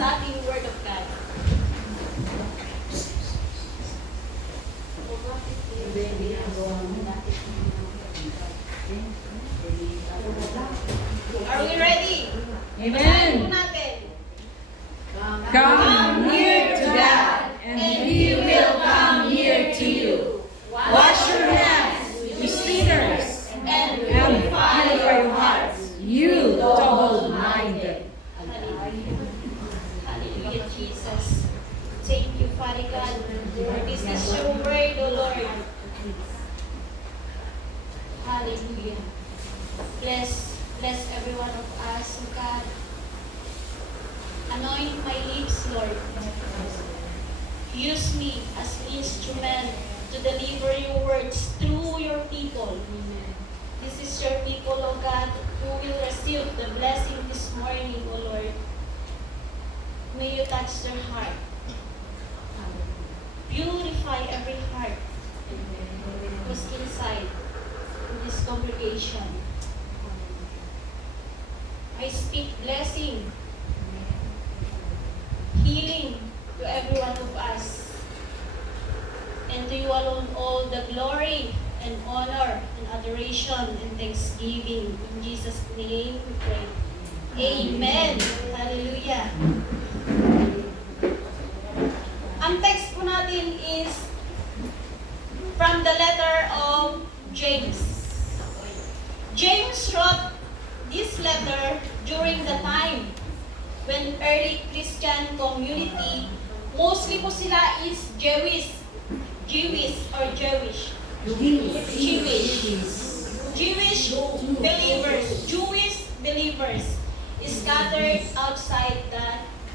sa ating Word of God. Are we ready? Amen. Basahin po natin. Come near to God, and He will come near to you. Wash your hands, you sinners, And purify your hearts, you double-minded. Hallelujah. Hallelujah, Jesus. Thank you, Father God. This is your word, O Lord. Hallelujah. Bless every one of us, O God. Anoint my lips, Lord. Use me as an instrument to deliver your words through your people. This is your people, O God, who will receive the blessing this morning, O Lord. May you touch their heart. Purify every heart who's inside in this congregation. I speak blessing, healing to every one of us. And to you alone all the glory and honor and adoration and thanksgiving. In Jesus' name we pray. Amen. Hallelujah. Ang text po natin is from the letter of James. James wrote this letter during the time when early Christian community, mostly po sila is Jewish believers scattered outside the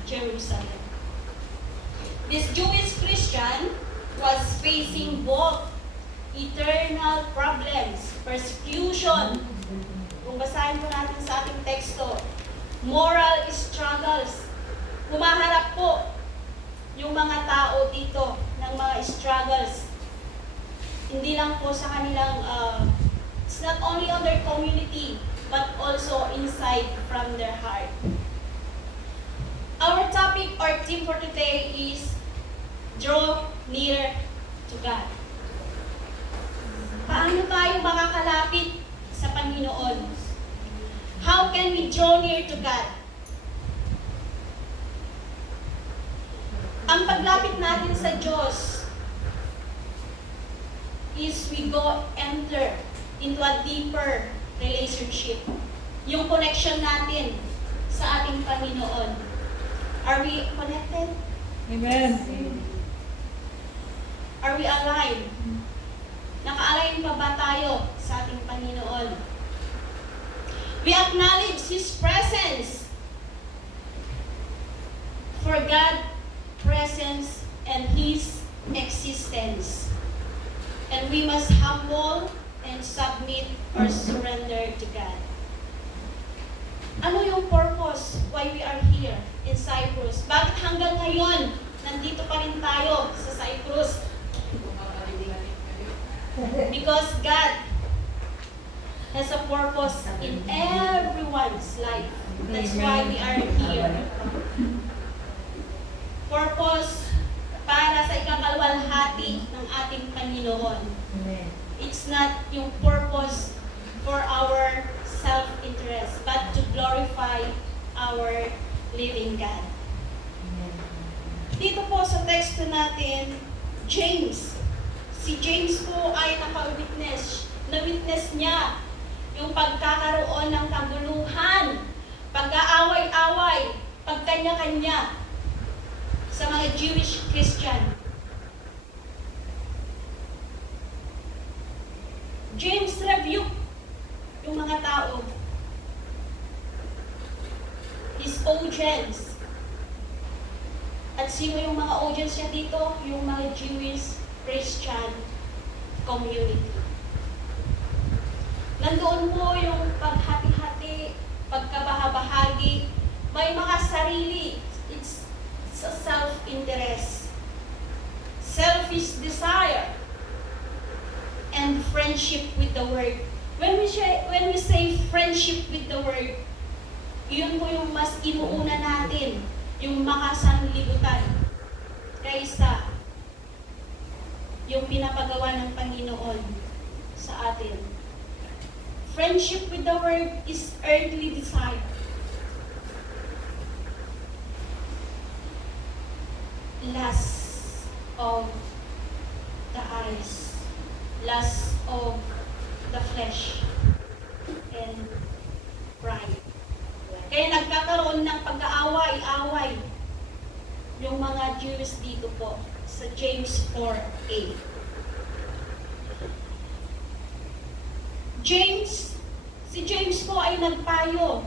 Jerusalem. This Jewish Christian was facing both eternal problems, persecution, kung basahin po natin sa ating teksto, moral struggles. Humaharap po yung mga tao dito ng mga struggles. Hindi lang po sa kanilang, it's not only on their community, but also inside from their heart. Our topic or theme for today is draw near to God. Paano tayo makakalapit sa Panginoon? How can we draw near to God? Ang paglapit natin sa Diyos is we enter into a deeper relationship. Yung connection natin sa ating Panginoon. Are we connected? Amen. Are we aligned? Naka-align pa ba tayo sa ating Panginoon? We acknowledge His presence. For God's presence and His existence. And we must humble and submit or surrender to God. Ano yung purpose why we are here in Cyprus? Bakit hanggang ngayon nandito pa rin tayo sa Cyprus? Because God has a purpose in everyone's life. That's why we are here. Purpose para sa ikakalwalhati ng ating Panginoon. It's not yung purpose for our self-interest, but to glorify our living God. Dito po sa teksto natin, James. Si James po ay naka-witness. Na-witness niya yung pagkakaroon ng kaguluhan, pag-aaway-away, pagkanya-kanya sa mga Jewish Christian. James rebuked yung mga tao. His audience. At sino yung mga audience niya dito? Yung mga Jewish Christian community. Nandoon po yung paghati-hati, pagkabahabahagi, may mga sarili. It's a self-interest, selfish desire, and friendship with the Word. When we say friendship with the Word, yun po yung mas inuuna natin. yung makasanlibutan kaysa yung pinapagawa ng Panginoon sa atin. Friendship with the Word is earthly desire. Lust of the eyes, lust of the flesh, and pride. Kaya nagkakaroon ng pag-aaway-away yung mga Jews dito po sa James 4:8. Si James po ay nagpayo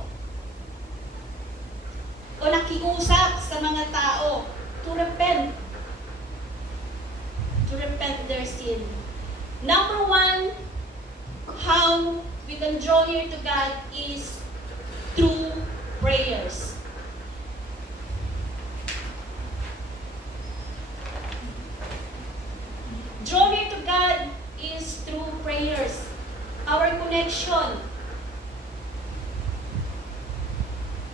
o nakiusap sa mga tao to repent their sin. Number one, how we can draw near to God is through prayers. Draw near to God is through prayers. Our connection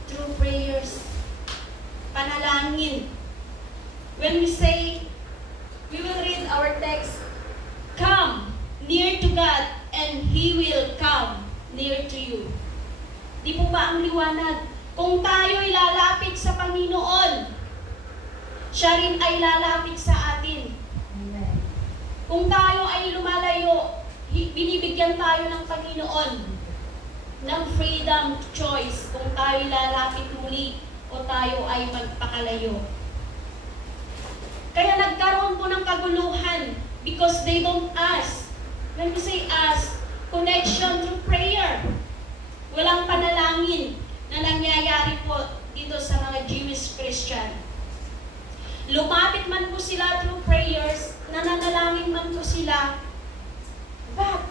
through prayers. Panalangin. When we say, we will read our text, come near to God and He will come near to you. Di po ba ang liwanag? Kung tayo'y lalapit sa Panginoon, siya rin ay lalapit sa atin. Amen. Kung tayo ay lumalayo, binibigyan tayo ng Panginoon ng freedom to choice kung tayo'y lalapit muli o tayo ay magpakalayo. Kaya nagkaroon po ng kaguluhan because they don't ask. When we say ask, connection through prayer. Walang panalangin na nangyayari po dito sa mga Jewish Christian. Lumapit man po sila through prayers, nananalangin man po sila, but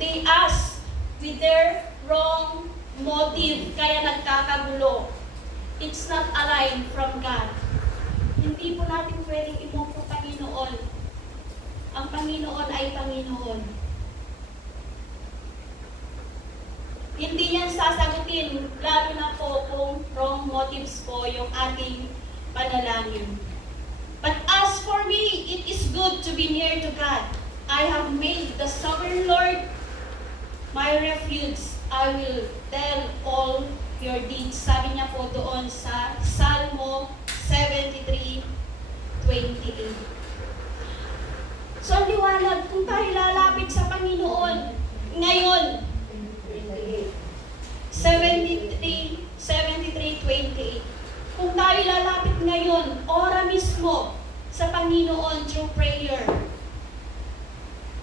they ask with their wrong motive, kaya nagkakagulo. It's not aligned from God. Hindi po natin pwedeng imupo Panginoon. Ang Panginoon ay Panginoon. Hindi yan sasagutin, lalo na po kung wrong motives po yung ating panalangin. But as for me, it is good to be near to God. I have made the sovereign Lord my refuge. I will tell all your deeds. Sabi niya po doon sa Salmo 73:28. So, ang liwanag, kung tayo lalapit sa Panginoon, ngayon, 73:28. Kung tayo lalapit ngayon, ora mismo sa Panginoon through prayer,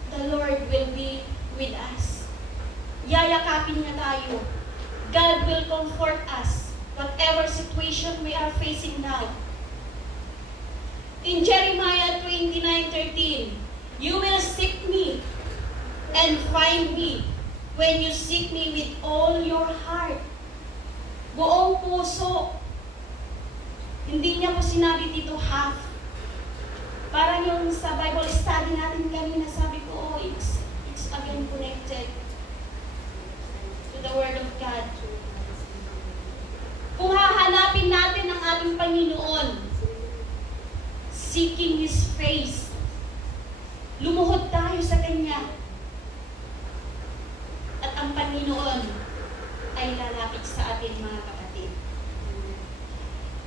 the Lord will be with us. Yayakapin niya tayo. God will comfort us, whatever situation we are facing now. In Jeremiah 29:13, you will seek me and find me when you seek me with all your heart. Buong puso. Hindi niya po sinabi dito half. Parang yung sa Bible study natin kanina, sabi ko, it's again connected to the Word of God. Kung hahanapin natin ang ating Panginoon, seeking His face, lumuhod tayo sa Kanya, at ang Panginoon ay lalapit sa atin, mga kapatid.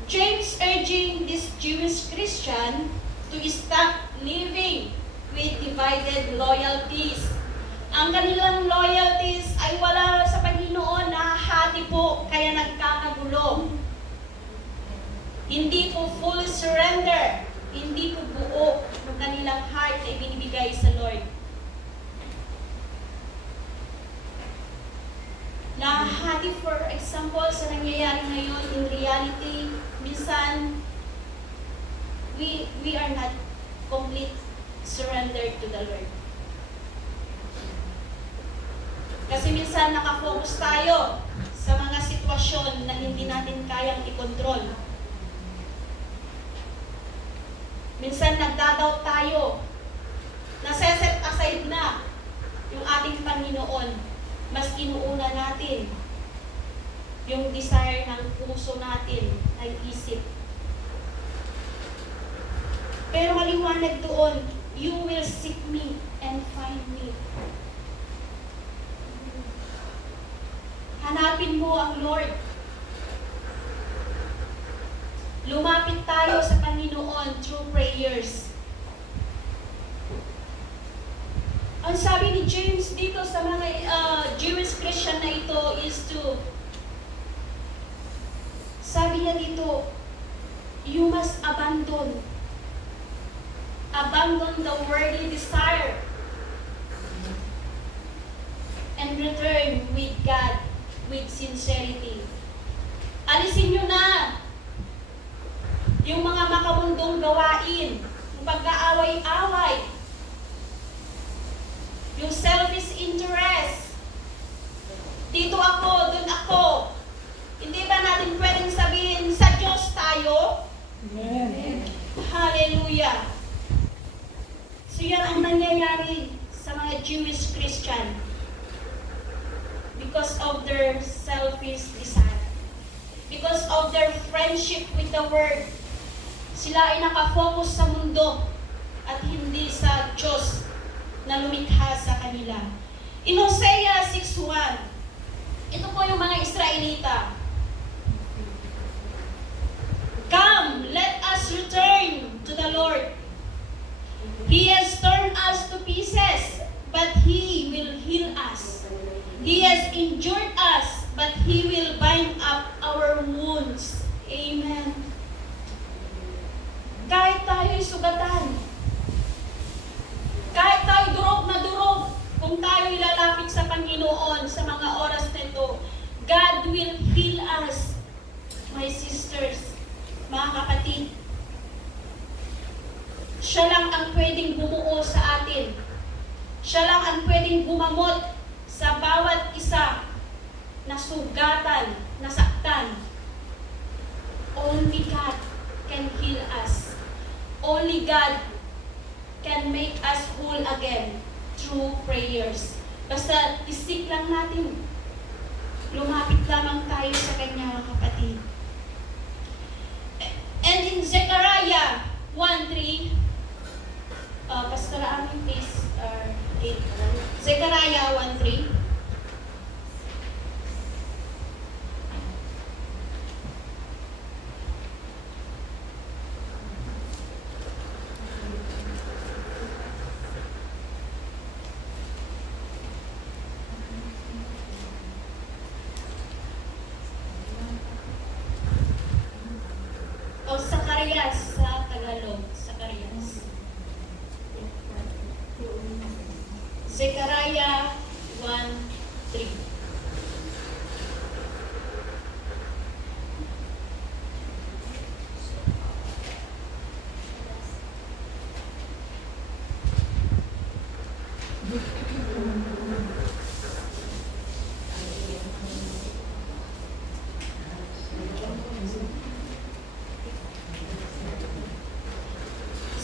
James urging this Jewish Christian to stop living with divided loyalties. Ang kanilang loyalties ay wala sa Panginoon, nahahati po, kaya nagkakagulo. Hindi po full surrender, hindi po buo ng kanilang heart ay binibigay sa Lord. Nahahati, for example, sa nangyayari ngayon, in reality, minsan, we are not complete surrendered to the Lord. Kasi minsan nakafocus tayo sa mga sitwasyon na hindi natin kayang i-control. Minsan nagdadoubt tayo, nase-set aside na yung ating Panginoon. Mas inuuna natin yung desire ng puso natin, ng isip. napaliwanag doon, you will seek me and find me. Hanapin mo ang Lord. Lumapit tayo sa Panginoon through prayers. Ang sabi ni James dito sa mga Jewish Christian na ito is to, sabi niya dito, you must abandon the worldly desire and return with God with sincerity. Alisin nyo na yung mga makamundong gawain, yung pag-aaway-away, yung selfish interest. Dito ako, dun ako. Hindi ba natin pwedeng sabihin sa Diyos tayo? Amen. Hallelujah. So yan ang nangyayari sa mga Jewish Christian because of their selfish desire. Because of their friendship with the Word. Sila ay nakafocus sa mundo at hindi sa Diyos na lumikha sa kanila. In Hosea 6:1, ito po yung mga Israelita. Come, let us return to the Lord. He has torn us to pieces, but He will heal us. He has injured us, but He will bind up our wounds. Amen. Kahit tayo'y sugatan, kahit tayo durog na durog, kung tayo'y lalapit sa Panginoon sa mga oras na ito, God will heal us. My sisters, mga kapatid, siya lang ang pwedeng bumuo sa atin. Siya lang ang pwedeng gumamot sa bawat isa na sugatan, nasaktan. Only God can heal us. Only God can make us whole again through prayers. Basta isik lang natin. Lumapit lamang tayo sa Kanya, mga kapatid. And in Zechariah 1:3, Pastor Amin, please, Zechariah 1:3. O Zacarias sa Tagalog, Zacarias. Zechariah 1:3.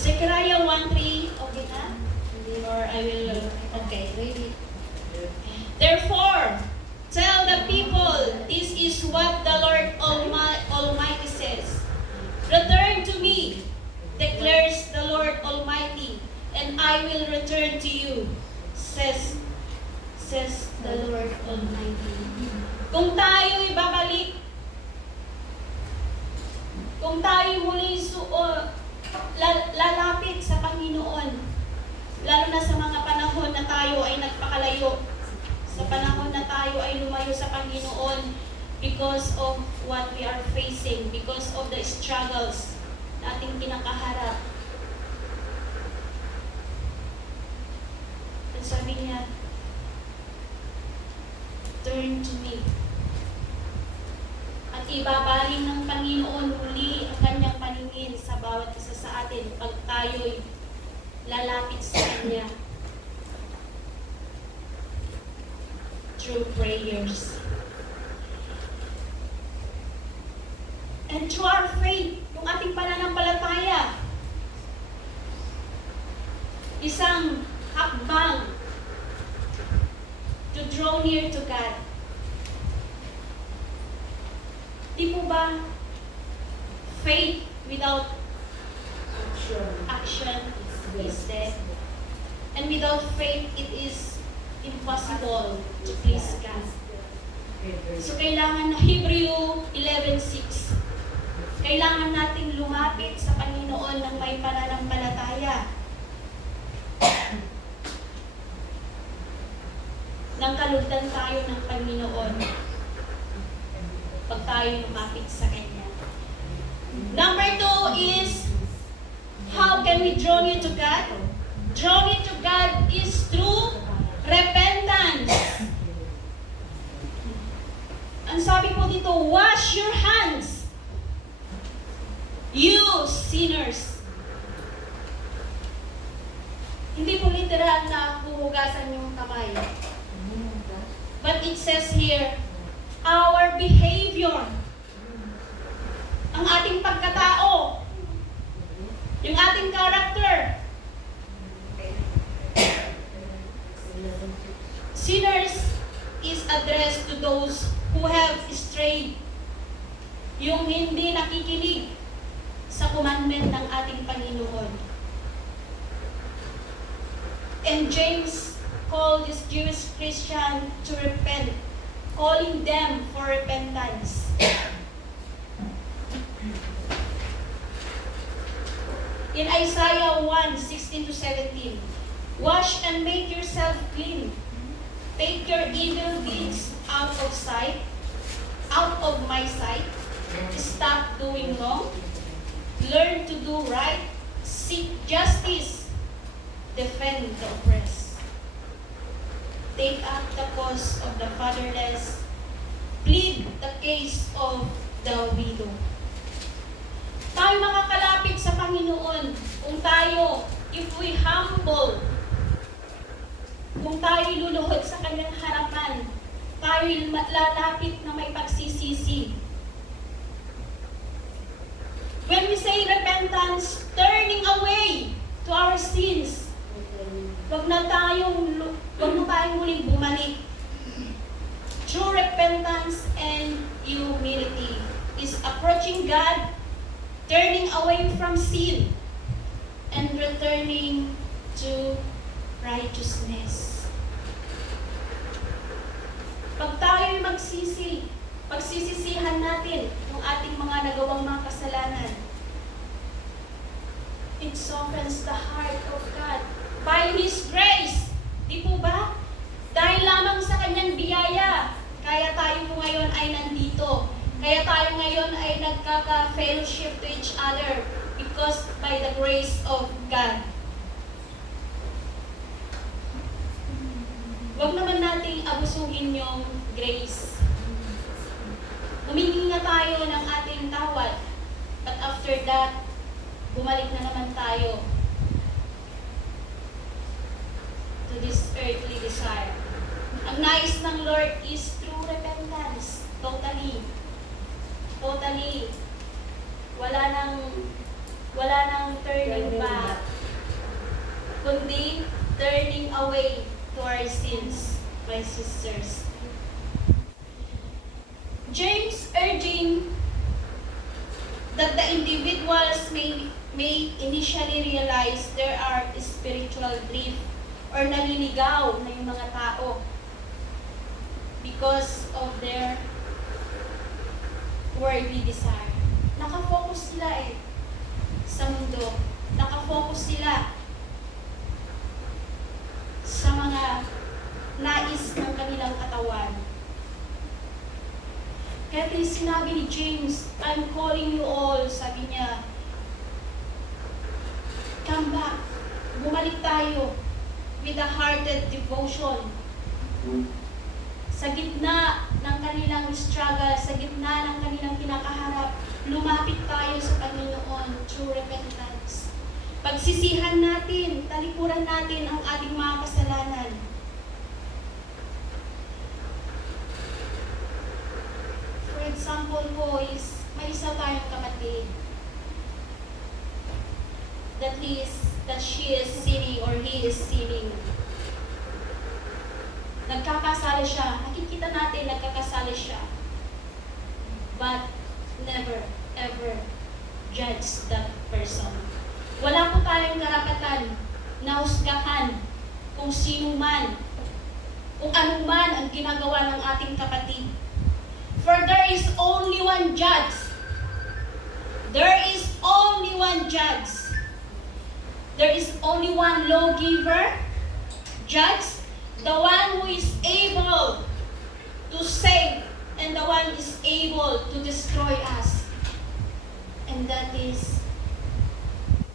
Zechariah 1:3, okay na? Or I will, okay, read it. Therefore, tell the people, this is what the Lord Almighty says. Return to me, declares the Lord Almighty, and I will return to you, says the Lord Almighty. Kung tayo'y babalik, kung tayo muli lalapit sa Panginoon, lalo na sa mga panahon na tayo ay nagpakalayo, sa panahon na tayo ay lumayo sa Panginoon because of what we are facing, because of the struggles na ating kinakaharap. At sabi niya, turn to me. At ibabaling ng Panginoon muli ang kanyang paningin sa bawat isa sa atin pag tayo'y lalapit sa Kanya through prayers. And through our faith, yung ating pananampalataya, isang hakbang to draw near to God. Di po ba faith without action action is dead. And without faith, it is impossible to please God. So kailangan na Hebreo 11:6. Kailangan nating lumapit sa Panginoon ng may pananampalataya. Nang kalugdan tayo ng Panginoon pag tayo lumapit sa Kanya. Number 2 is, how can we draw near to God? Draw near to God is through repentance. Ang sabi po dito, wash your hands, you sinners. Hindi po literal na huhugasan yung kamay. But it says here, our behavior, ang ating pagkatao, yung ating character. Sinners is addressed to those who have strayed, yung hindi nakikinig sa commandment ng ating Panginoon. And James called this Jewish Christian to repent, calling them for repentance. In Isaiah 1:16-17, wash and make yourself clean. Take your evil deeds out of sight, out of my sight. Stop doing wrong. Learn to do right. Seek justice. Defend the oppressed. Take up the cause of the fatherless. Plead the case of the widow. Tayo makakalapit sa Panginoon kung tayo, if we humble, kung tayo luluhod sa Kanyang harapan, tayo lalapit na may pagsisisi. When we say repentance, turning away to our sins, wag na tayong muling bumalik. True repentance and humility is approaching God, turning away from sin, and returning to righteousness. Pag tayo'y pagsisisihan natin yung ating mga nagawang mga kasalanan, it softens the heart of God by His grace. Di po ba? Dahil lamang sa Kanyang biyaya, kaya tayo po ngayon ay nandito. Kaya tayo ngayon ay nagkaka-fellowship to each other because by the grace of God. Huwag naman nating abusuhin yung grace. Humingi nga tayo ng ating tawad, but after that, bumalik na naman tayo to this earthly desire. Ang nais ng Lord is true repentance. Totally. Wala nang turning back, kundi turning away to our sins, my sisters. James urging that the individuals may initially realize there are spiritual drift or naliligaw na yung mga tao because of their worldly desire. Nakafocus sila sa mundo. Nakafocus sila sa mga nais ng kanilang katawan. Kaya sinabi ni James, I'm calling you all, sabi niya, come back, bumalik tayo with a hearted devotion. Sa gitna ng kanilang struggle, sa gitna ng kanilang kinakaharap, lumapit tayo sa Panginoon through repentance. Pagsisihan natin, talikuran natin ang ating mga kasalanan. For example po is, may isa tayong kapatid that she is sinning or he is sinning. Nagkakasala siya. Nakikita natin nagkakasala siya. But never, ever judge that person. Wala po tayong karapatan na husgahan kung sino man, kung ano man ang ginagawa ng ating kapatid. For there is only one judge. There is only one judge. There is only one lawgiver, judge, the one who is able to save and the one is able to destroy us. And that is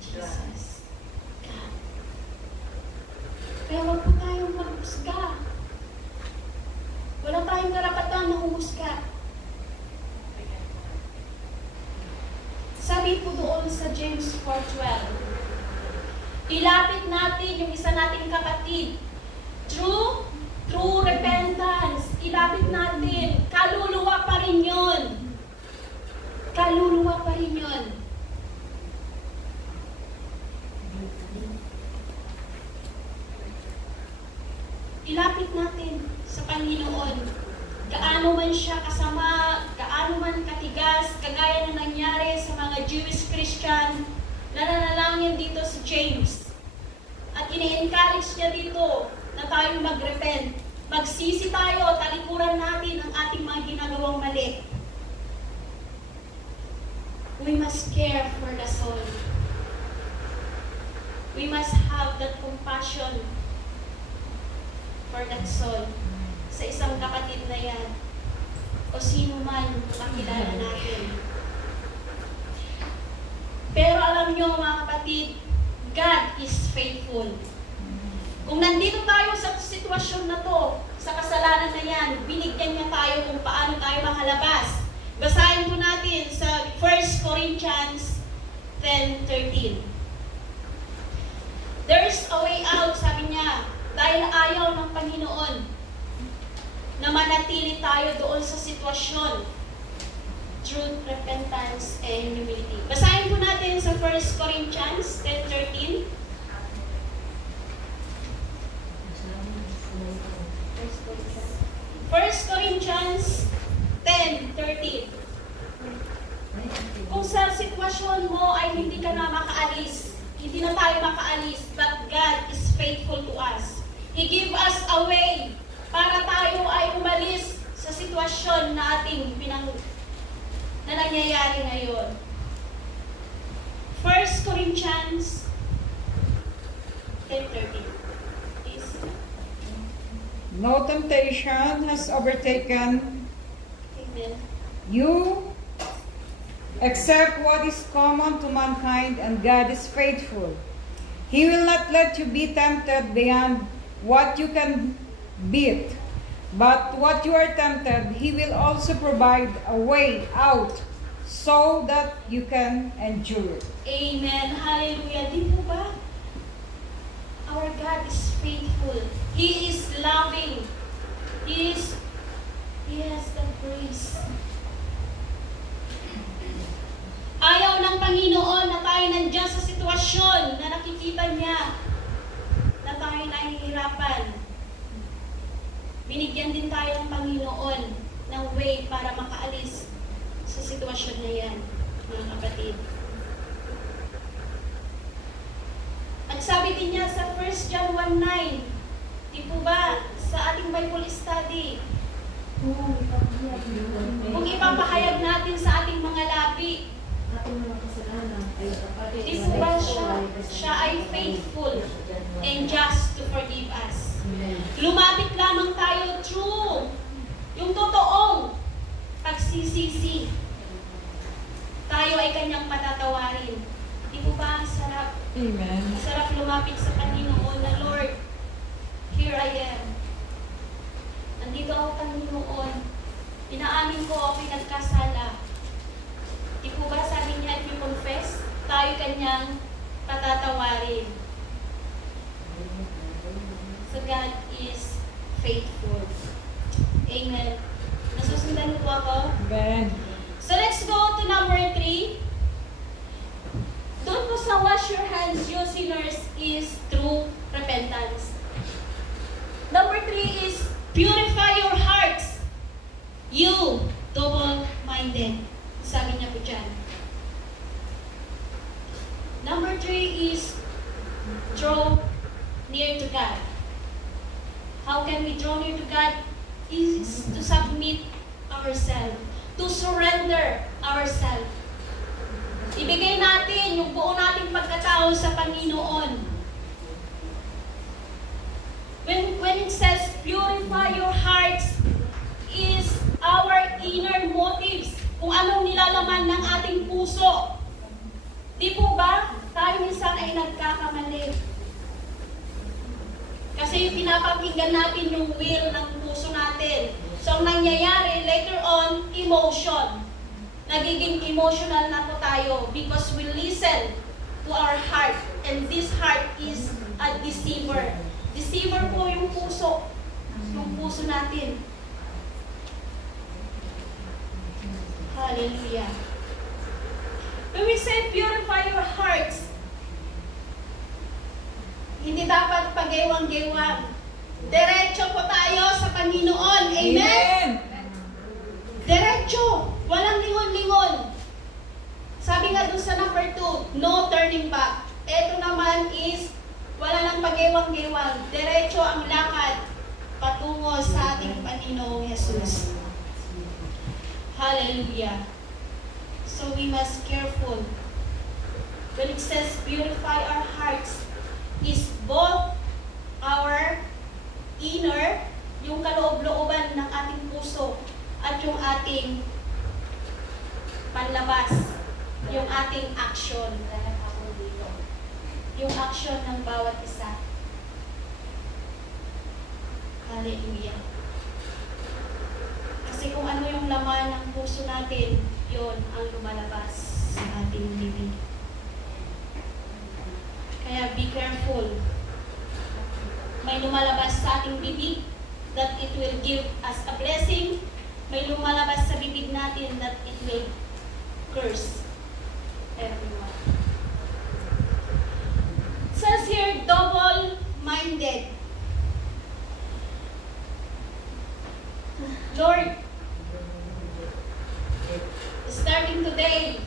Jesus. God. Kaya wag po tayong maghusga. Wala tayong karapatan na humusga. Sabi po doon sa James 4:12, ilapit natin yung isa nating kapatid. True repentance. Ilapit natin. Kaluluwa pa rin yun. Kaluluwa pa rin yun. Ilapit natin sa Panginoon. Gaano man siya kasama, gaano man katigas, kagaya na nangyari sa mga Jewish Christian, nananalangin dito si James. At ini-encourage niya dito na tayo mag-repent. Magsisi tayo, talikuran natin ang ating mga ginagawang mali. We must care for the soul. We must have that compassion for that soul. Sa isang kapatid na yan, o sino man makilala natin. Pero alam nyo mga kapatid, God is faithful. Kung nandito tayo sa sitwasyon na to, sa kasalanan na yan, binigyan niya tayo kung paano tayo makalabas. Basahin po natin sa 1 Corinthians 10:13. There is a way out, sabi niya, dahil ayaw ng Panginoon na manatili tayo doon sa sitwasyon. Truth, repentance, and humility. Basahin po natin sa 1 Corinthians 10:13. 1 Corinthians 10:13. Kung sa sitwasyon mo ay hindi ka na makaalis, hindi na tayo makaalis, but God is faithful to us. He give us a way para tayo ay umalis sa sitwasyon na ating na nangyayari ngayon. 1 Corinthians 10:13. No temptation has overtaken Amen. you except what is common to mankind, and God is faithful. He will not let you be tempted beyond what you can beat. But what you are tempted, He will also provide a way out so that you can endure. Amen. Hallelujah. Di po ba? Our God is faithful. He is loving. He has the grace. Ayaw ng Panginoon na tayo nandiyan sa sitwasyon na nakikita niya na tayo nahihirapan. Binigyan din tayo ng Panginoon ng way para makaalis sa sitwasyon na yan, mga kapatid. At sabi din niya sa 1 John 1:9, di po ba sa ating Bible study, kung ipapahayag natin sa ating mga labi, di po ba siya ay faithful and just to forgive us. Lumapit lamang tayo through yung totoong pagsisisi. Tayo ay kanyang patatawarin. Di po ba ang sarap? Amen. Masarap lumapit sa Panginoon na, Lord, here I am. Nandito ako, Panginoon. Inaamin ko ako nagkasala. Di po ba sabi niya, if you confess, tayo kanyang patatawarin. So God is faithful. Amen. Nasusundan niyo po ako? Amen. So let's go to number 3. Doon po sa wash your hands, you sinners, is true repentance. Number 3 is purify your hearts. You, double-minded. Sabi niya po dyan. Number number 3 is draw near to God. How can we draw near to God? Is to submit ourselves, to surrender ourselves. Ibigay natin yung buo nating pagkatao sa Panginoon. When it says, purify your hearts, is our inner motives, kung anong nilalaman ng ating puso. Di po ba? Tayo minsan ay nagkakamali. Kasi pinapakinggan natin yung will ng puso natin. So, ang nangyayari, later on, emotion. Nagiging emotional na po tayo because we listen to our heart. And this heart is a deceiver. Deceiver po yung puso. Yung puso natin. Hallelujah. When we say purify your hearts, hindi dapat pag-ewang-gewang. Diretso po tayo sa Panginoon. Amen? Diretso. Walang lingon-lingon. Sabi nga dun sa number 2, no turning back. Ito naman is, wala nang pag-ewang-gewang. Diretso ang lakad patungo sa ating Panginoong Jesus. Hallelujah. So we must careful. When it says purify our hearts, is both our inner, yung kaloob-looban ng ating puso, at yung ating panlabas, yung ating action. Yung action ng bawat isa. Hallelujah. Kasi kung ano yung laman ng puso natin, yon ang lumalabas sa ating bibig. Kaya be careful. May lumalabas sa ating bibig that it will give us a blessing. May lumalabas sa bibig natin that it will curse everyone. It says here, double-minded. Lord, starting today,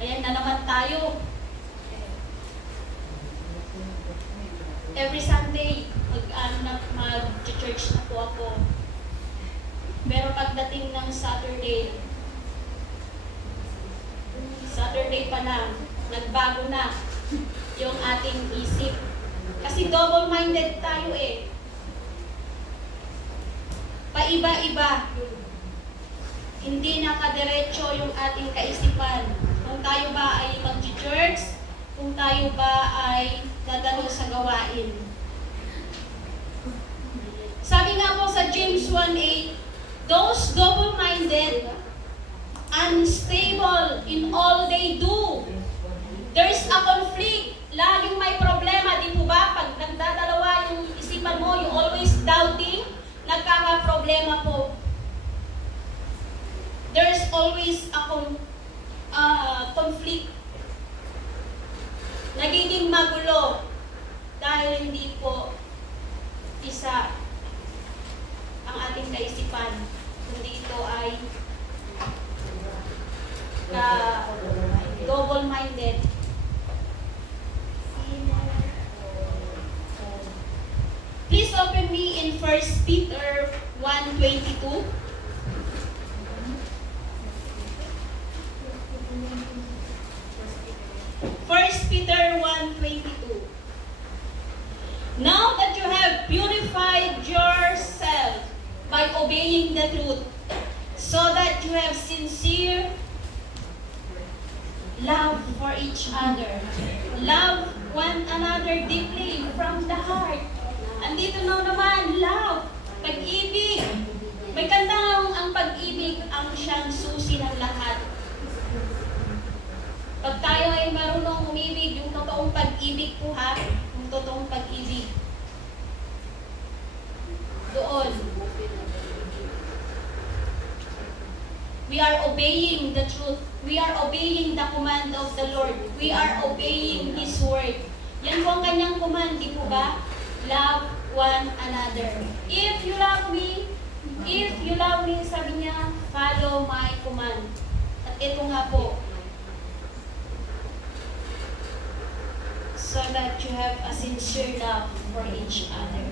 ayan na naman tayo. Every Sunday, mag-church na po ako. Pero pagdating ng Saturday pa lang, nagbago na yung ating isip. Kasi double-minded tayo eh. Paiba-iba. Hindi nakadiretso yung ating kaisipan. Kung tayo ba ay mag-church, kung tayo ba ay dadalo sa gawain. Sabi nga po sa James 1:8, those double-minded, unstable in all they do. There's a conflict. Laging may problema, di po ba? Pag nagdadalawa yung isipan mo, you always doubting, nagkaka-problema po. There's always a conflict. Nagiging magulo dahil hindi po isa ang ating kaisipan, kundi ito ay double-minded. Please open me in 1 Peter 1:22. 1 Peter 1:22. Now that you have purified yourself by obeying the truth, so that you have sincere love for each other. Love one another deeply from the heart. Andito na naman, love, pag-ibig. May kantang ang pag-ibig ang siyang susi ng lahat. Pag tayo ay marunong umibig, yung totoong pag-ibig po ha, yung totoong pag-ibig. Doon. We are obeying the truth. We are obeying the command of the Lord. We are obeying His word. Yan po ang kanyang command, di po ba? Love one another. If you love me, sabi niya, follow my command. At ito nga po, that you have a sincere love for each other.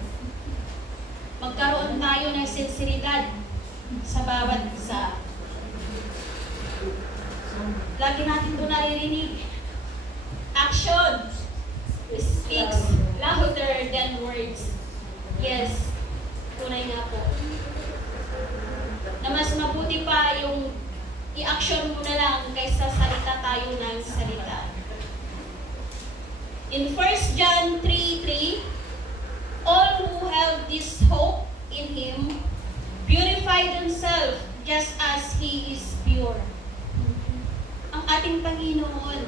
Magkaroon tayo ng sinseridad sa bawat isa. Lagi natin ito naririnig. Action speaks louder than words. Yes, tunay nga po. Na mas mabuti pa yung i-action mo na lang kaysa salita tayo ng salita. In 1 John 3:3, all who have this hope in Him purify themselves just as He is pure. Ang ating Panginoon,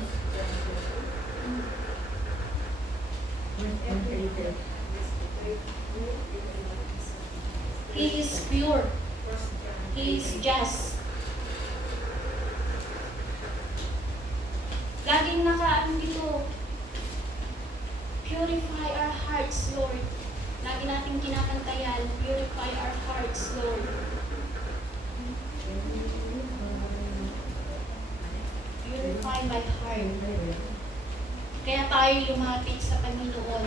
He is pure. He is just. Laging nakaano dito, purify our hearts, Lord. Lagi natin kinakantayan, purify our hearts, Lord. Purify my heart. Kaya tayo lumapit sa Panginoon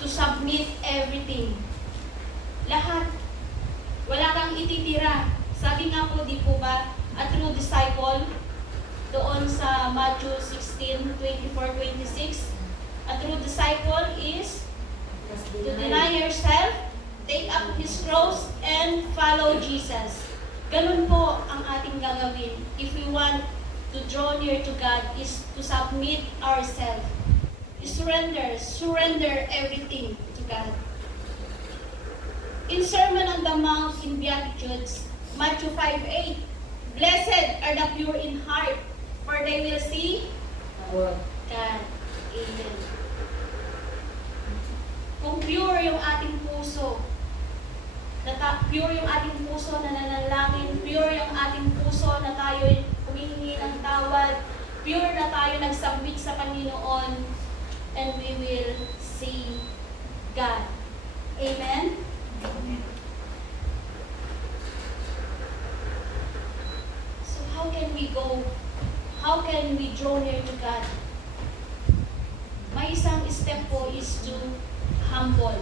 to submit everything. Lahat. Wala kang ititira. Sabi nga po, di po ba, a true disciple, doon sa Matthew 16:24-26, a true disciple is to deny yourself, take up his cross, and follow Jesus. Ganun po ang ating gagawin. If we want to draw near to God, is to submit ourselves. Surrender everything to God. In Sermon on the Mount in Beatitudes, Matthew 5:8, blessed are the pure in heart, for they will see God. Amen. Kung pure yung ating puso, pure yung ating puso na nanalangin, pure yung ating puso na tayo humihingi ng tawad, pure na tayo nagsubmit sa Panginoon, and we will see God. Amen? Amen. So how can we go? How can we draw near to God? May isang step po is to humble.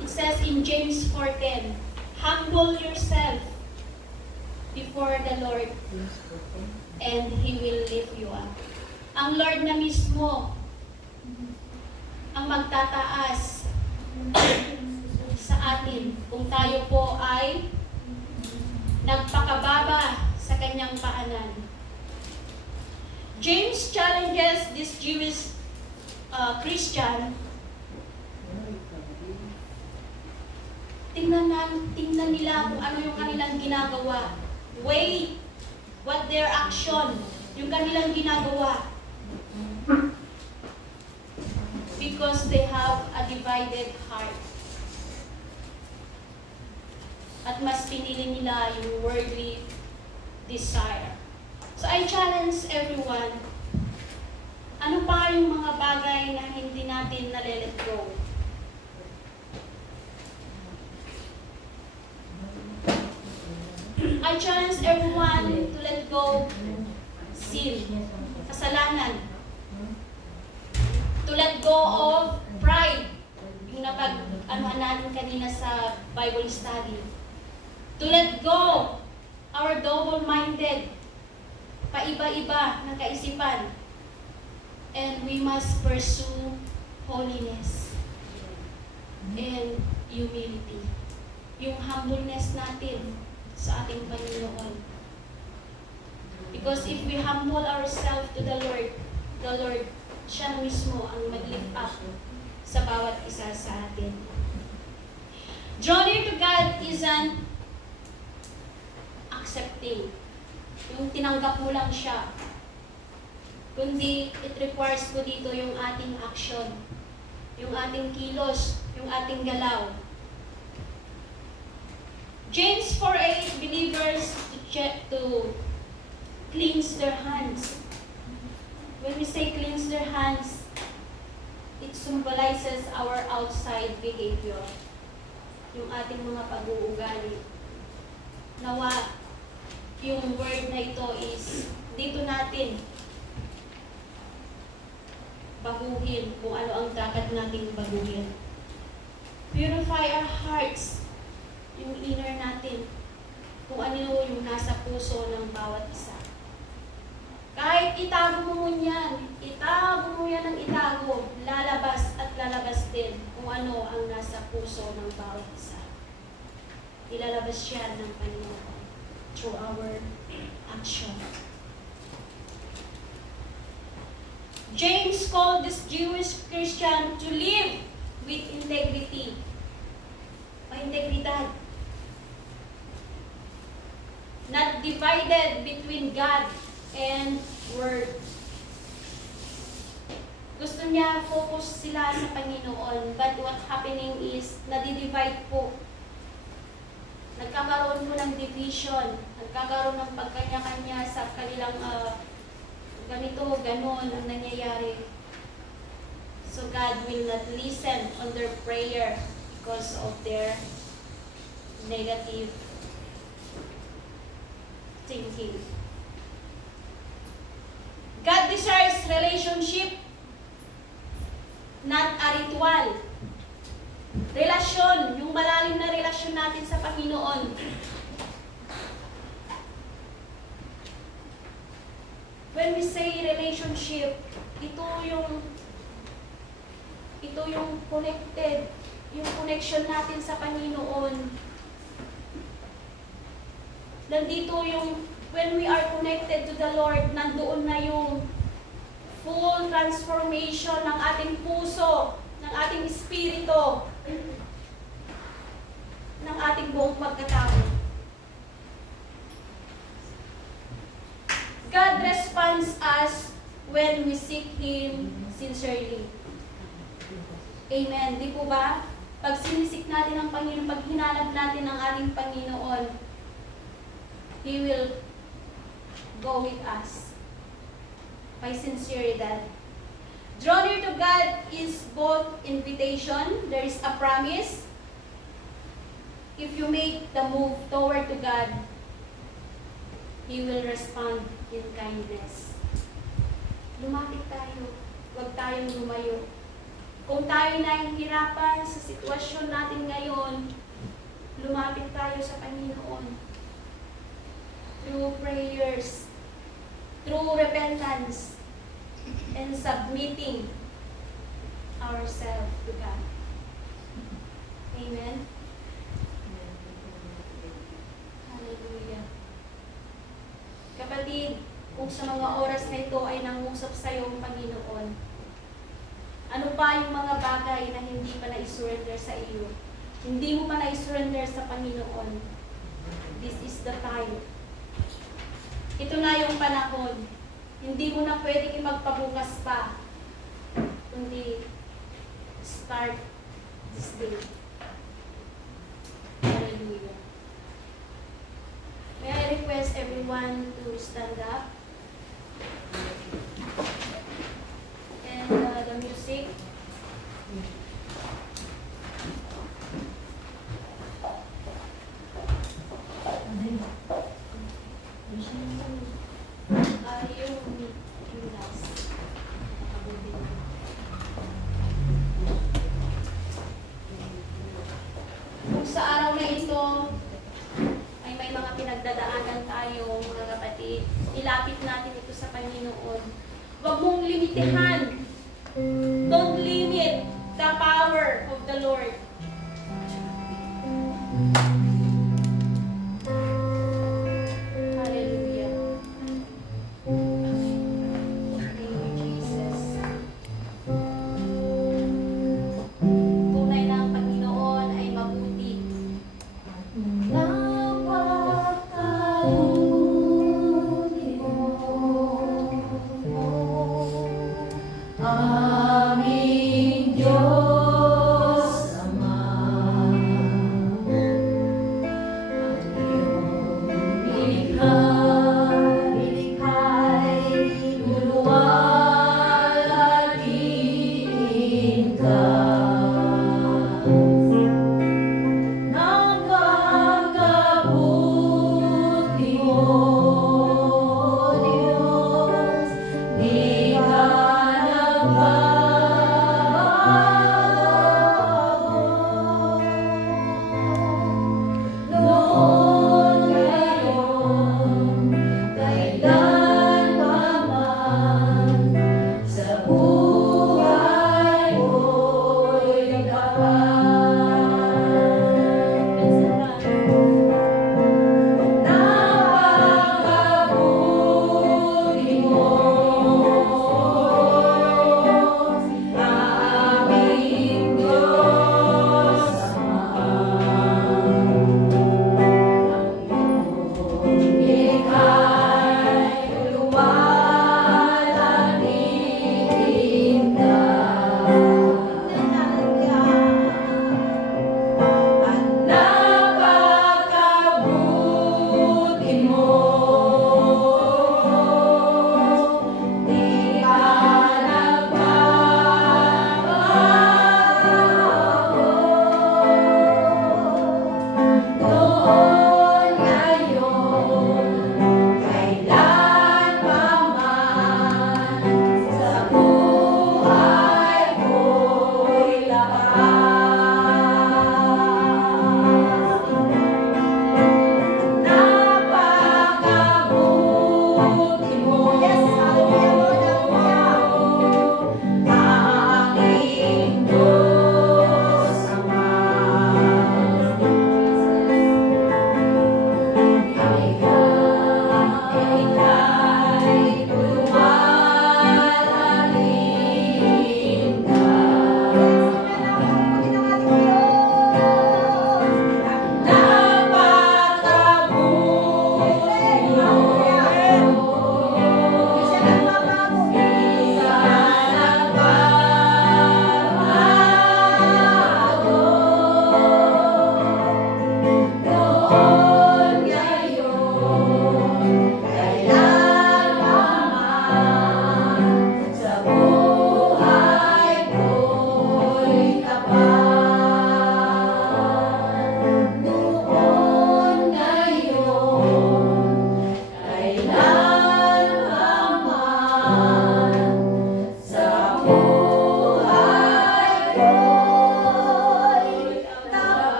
It says in James 4:10, humble yourself before the Lord and He will lift you up. Ang Lord na mismo ang magtataas sa atin kung tayo po ay nagpakababa sa kanyang paanan. James challenges this Jewish Christian. Tingnan nila kung ano yung kanilang ginagawa. Wait, what their action, yung kanilang ginagawa. Because they have a divided heart. At mas pinili nila yung worldly desire. So I challenge everyone, ano pa yung mga bagay na hindi natin nale-let go? I challenge everyone to let go sin, kasalanan. To let go of pride, yung napag-anuhan natin kanina sa Bible study. To let go our double-minded, paiba-iba ng kaisipan. And we must pursue holiness and humility. Yung humbleness natin sa ating Panginoon. Because if we humble ourselves to the Lord, siya mismo ang mag-lift up sa bawat isa sa atin. Draw near to God isn't accepting. Yung tinanggap mo lang siya. Kundi it requires po dito yung ating action, yung ating kilos, yung ating galaw. James 4:8, believers to cleanse their hands. When we say cleanse their hands, it symbolizes our outside behavior. Yung ating mga pag-uugali. Nawa, yung word na ito is dito natin baguhin kung ano ang dapat nating baguhin. Purify our hearts, yung inner natin, kung ano yung nasa puso ng bawat isa. Kahit itago mo yan ng itago, lalabas at lalabas din kung ano ang nasa puso ng bawat isa. Ilalabas siya ng Panginoon through our action. James called this Jewish Christian to live with integrity. Integridad. Not divided between God and Word. Gusto niya focus sila sa Panginoon, but what happening is nadi-divide po. Nagkakaroon po ng division, nagkakaroon ng pagkanya-kanya sa kanilang ganito, ganon ang nangyayari. So God will not listen on their prayer because of their negative thinking. God desires relationship, not a ritual. Relasyon, yung malalim na relasyon natin sa Panginoon. When we say relationship, ito yung connected, yung connection natin sa Panginoon. Nandito yung, when we are connected to the Lord, nandoon na yung full transformation ng ating puso, ng ating espiritu, ng ating buong pagkatao. God responds us when we seek Him sincerely. Amen. Di po ba? Pag sinisik natin ang Panginoon, pag hinanap natin ang ating Panginoon, He will go with us by sinceridad. Draw near to God is both invitation, there is a promise. If you make the move toward to God, He will respond in kindness. Lumapit tayo. Huwag tayong lumayo. Kung tayo nahihirapan sa sitwasyon natin ngayon, lumapit tayo sa Panginoon. Through prayers, through repentance, and submitting ourselves to God. Amen? Hallelujah. Kapatid, kung sa mga oras na ito ay nangusap sa iyo ang Panginoon, ano pa yung mga bagay na hindi pa na-surrender sa iyo? Hindi mo pa na-surrender sa Panginoon. This is the time. Ito na yung panahon. Hindi mo na pwedeng magpabukas pa, kundi start this day. Hallelujah. May I request everyone to stand up? And the music. Kung sa araw na ito ay may mga pinagdadaanan tayo, mga kapatid, ilapit natin ito sa Panginoon. Huwag mong limitihan. Don't limit the power of the Lord. Hallelujah. Thank you, Jesus. Tunay na ang Panginoon ay mabuti. Aming Diyos Ama, ang iyong likha'y luwalhatiin ka. Nang pagkabuti mo, Diyos, di ka nagbabago.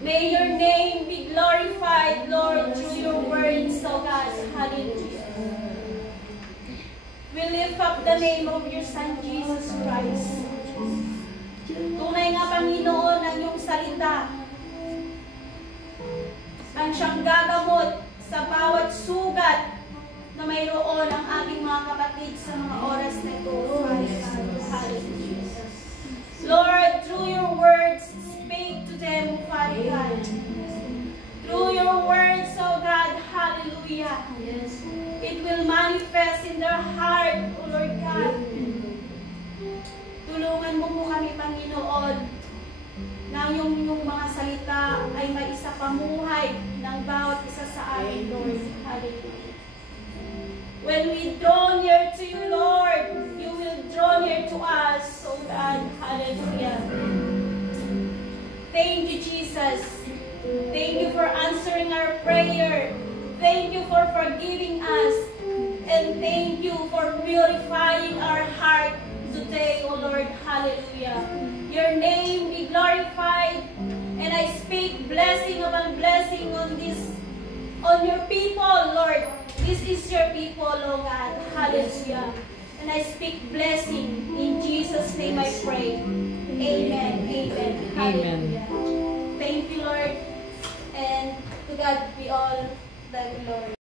May your name be glorified, Lord, through your words, O God. Hallelujah. We lift up the name of your Son, Jesus Christ. Tunay nga, Panginoon, ang iyong salita ang siyang gagamot sa bawat sugat na mayroon ang aking mga kapatid sa mga oras na ito. Hallelujah. Lord, through your words, speak to them, Father God. Through your words, oh God, hallelujah. It will manifest in their heart, O Lord God. Tulungan mo po kami, Panginoon, na yung mga salita ay maisapamuhay ng bawat isa sa amin, Lord. Hallelujah. When we draw near to you, Lord, you will draw near to us, O God. Hallelujah. Thank you, Jesus. Thank you for answering our prayer. Thank you for forgiving us. And thank you for purifying our heart today, O Lord. Hallelujah. Your name be glorified. And I speak blessing upon blessing on your people, Lord. This is your people, O God. Hallelujah. And I speak blessing. In Jesus' name I pray. Amen. Amen. Hallelujah. Thank you, Lord. And to God be all the glory.